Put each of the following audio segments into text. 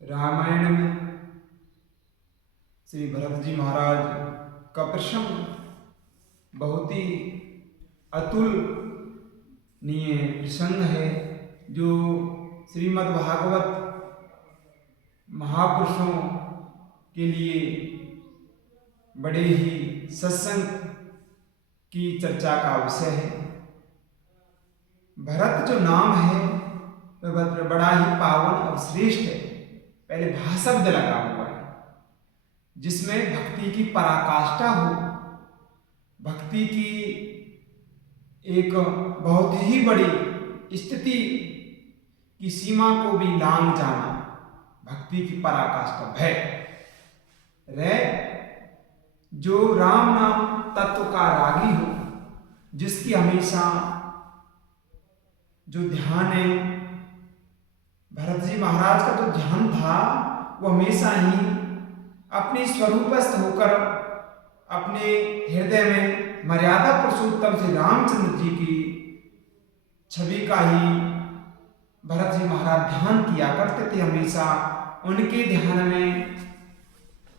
रामायण में श्री भरत जी महाराज का प्रसंग बहुत ही अतुलनीय प्रसंग है, जो श्रीमद् भागवत महापुरुषों के लिए बड़े ही सत्संग की चर्चा का विषय है। भरत जो नाम है वह बड़ा ही पावन और श्रेष्ठ है। पहले भा शब्द लगा हुआ है, जिसमें भक्ति की पराकाष्ठा हो, भक्ति की एक बहुत ही बड़ी स्थिति की सीमा को भी लांघ जाना, भक्ति की पराकाष्ठा। भय रे जो राम नाम तत्व का रागी हो, जिसकी हमेशा जो ध्यान है, भरत जी महाराज का जो ध्यान था वो हमेशा ही अपने स्वरूपस्थ होकर अपने हृदय में मर्यादा पुरुषोत्तम श्री रामचंद्र जी की छवि का ही भरत जी महाराज ध्यान किया करते थे। हमेशा उनके ध्यान में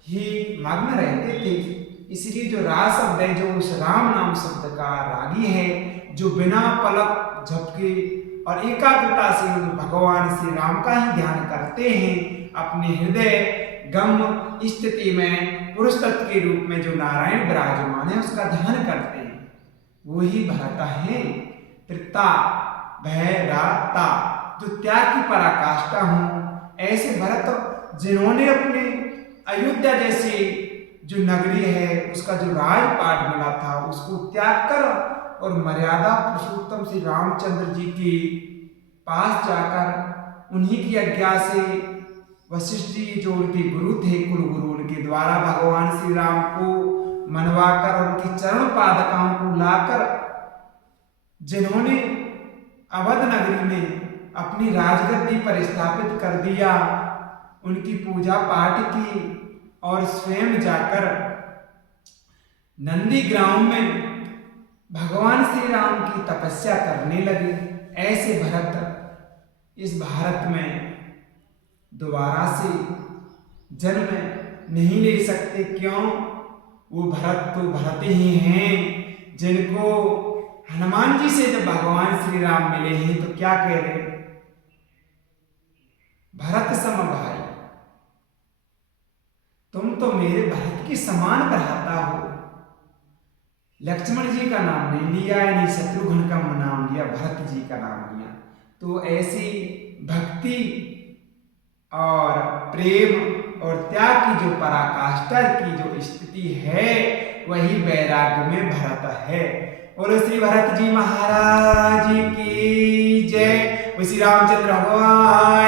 ही मग्न रहते थे। इसलिए जो राग शब्द है, जो उस राम नाम शब्द का रागी है, जो बिना पलक झपके और एकाग्रता से भगवान श्री राम का ही ध्यान करते हैं, अपने हृदय गम स्थिति में पुरुष तत्व के रूप में जो नारायण विराजमान है उसका ध्यान करते हैं, वही भरत है। त्रिता भैराता जो त्याग की पराकाष्ठा हो, ऐसे भरत जिन्होंने अपने अयोध्या जैसी जो नगरी है, उसका जो राजपाट मिला था, उसको त्याग कर और मर्यादा पुरुषोत्तम श्री रामचंद्र जी के पास जाकर उन्हीं की आज्ञा से वशिष्ठ जी जो उनके गुरु थे, कुल गुरु, उनके द्वारा भगवान श्री राम को मनवाकर उनके चरण पादुकाओं को लाकर जिन्होंने अवध नगरी में अपनी राजगद्दी पर स्थापित कर दिया, उनकी पूजा पाठ की और स्वयं जाकर नंदी ग्राम में भगवान श्री राम की तपस्या करने लगे। ऐसे भरत इस भारत में दोबारा से जन्म नहीं ले सकते। क्यों? वो भरत तो भरत ही हैं, जिनको हनुमान जी से जब भगवान श्री राम मिले हैं तो क्या कह रहे? भरत सम भाई, तुम तो मेरे भरत के समान कहता हो। लक्ष्मण जी का नाम नहीं लिया, यानी शत्रुघ्न का नाम लिया, भरत जी का नाम लिया। तो ऐसी भक्ति और प्रेम और त्याग की जो पराकाष्ठा की जो स्थिति है, वही वैराग्य में भरत है। और श्री भरत जी महाराज की जय, श्री रामचंद्र भगवान